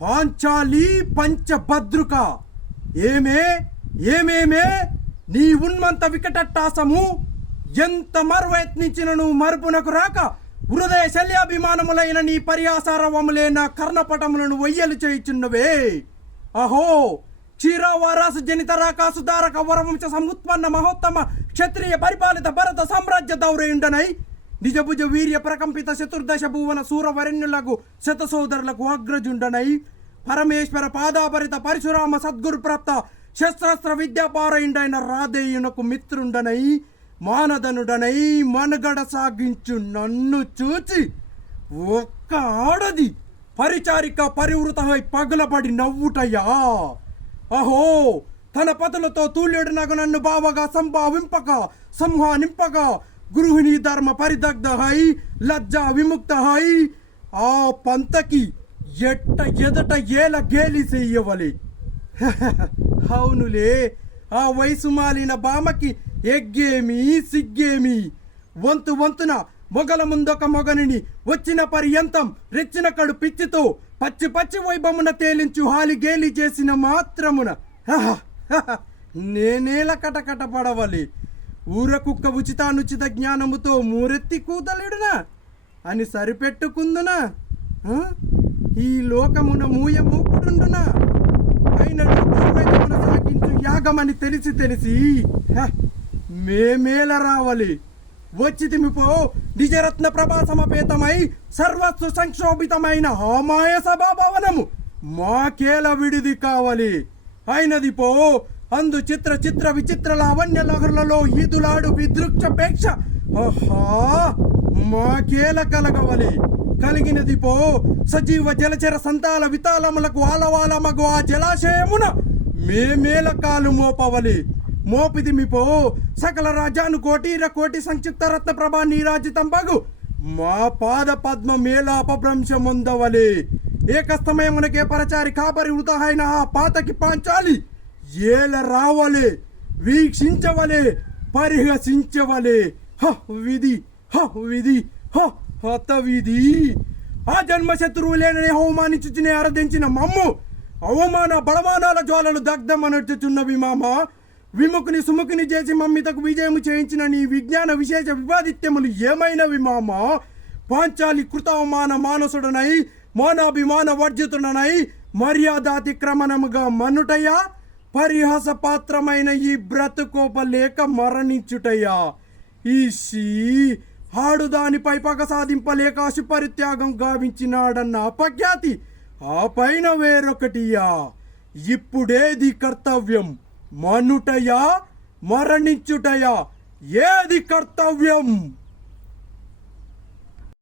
పాంచాలి పంచభద్రుక ఏమే ఏమేమే నీ ఉన్మంత వికటట్టాసము ఎంత మరువయత్నించినను మరుపునకు రాక హృదయ శల్యాభిమానములైన నీ పర్యాసారవములే నా కర్ణపటములను వయ్యలు చేయుచున్నవే. అహో క్షీరావారాసు జనిత రాకాసు దారక వరవంశ సముత్పన్న మహోత్తమ క్షత్రియ పరిపాలిత భరత సామ్రాజ్య దౌరేయుండనై నిజభుజ వీర్య ప్రకంపిత చతుర్దశ భువన సూరవరణ్యులకు శతసోదరులకు అగ్రజుండనై పరమేశ్వర పాదాపరిత పరశురామ సద్గురు ప్రాప్త శస్త్రాస్త్ర విద్యాపారయుండైన రాధేయునకు మిత్రుండనై మానదనుడనై మనుగడ సాగించు నన్ను చూచి ఒక్క ఆడది పరిచారిక పరివృతమై పగులబడి నవ్వుటయ్యా. అహో తన పతులతో తూళ్యుడినగు నన్ను బావగా సంభావింపక సంహానింపక గృహిణి ధర్మ పరిదగ్ధ హై లజ్జా విముక్త హై ఆ పంతకి ఎదట ఏల గేలి చెయ్యవలే. అవునులే ఆ వయసు మాలిన బామకి ఎగ్గేమి సిగ్గేమి. వంతున మొగల ముందొక మొగనిని వచ్చిన పర్యంతం రెచ్చిన కడు పిచ్చితో పచ్చి వైభమున తేలించు హాలి గేలి చేసిన మాత్రమున నేనేల కటకట పడవలి. ఊర కుక్క ఉచితానుచిత జ్ఞానముతో మూరెత్తి కూదలేడునా అని సరిపెట్టుకుందునా. ఈ లోకమున మూయ మూకుడుండునా అయినను పూర్వజమున సాగించు యాగమని తెలిసి మేమేల రావాలి. వచ్చితిమిపో నిజరత్న ప్రభా సమపేతమై సర్వస్వ సంక్షోభితమైన హామాయ సభాభవనము మాకేల విడిది కావాలి. అయినది పో అందు చిత్ర విచిత్ర లావణ్య లహరులలో ఈదులాడు విదృక్షపేక్ష మాకేల కలగవలి. కలిగినది పో సజీవ జలచర సంతాల వితాళములకు ఆలవాల మగు ఆ జలాశయమున మేమేల కాలు మోపవలి. మోపిదిమిపో సకల రాజాను కోటి సంక్షిప్త రత్న ప్రభా నీరాజితం బగు మా పాద పద్మ మేలాపభ్రంశముందవలే. ఏకస్తమయమునకే పరచారి కాపరి ఉతహైన ఆ పాతకి పాంచాలి ఏల రావలే వీక్షించవలే పరిహసించవలే. విధి హత విధి ఆ జన్మ శత్రువు లేనని అవమానించుచునే అరదించిన మమ్ము అవమాన బలమానాల జ్వాలలు దగ్ధమనర్చుచున్నవి మామ. విముఖుని సుముఖుని చేసి మమ్మితకు విజయము చేయించిన నీ విజ్ఞాన విశేష వివాదిత్యములు ఏమైనవి మామ. పాంచాలి కృతావమాన మానసుడనై మానాభిమాన వర్జితుడనై మర్యాదాతిక్రమణముగా మన్నుటయ్యా పరిహాస పాత్రమైన ఈ బ్రతుకోపలేక మరణించుటయ్యా. ఈషి ఆడుదానిపై పగ సాధింపలేక అశుపరిత్యాగం గావించినాడన్న అపఖ్యాతి ఆ పైన వేరొకటియా. ఇప్పుడేది కర్తవ్యం మనుటయా మరణించుటయా ఏది కర్తవ్యం?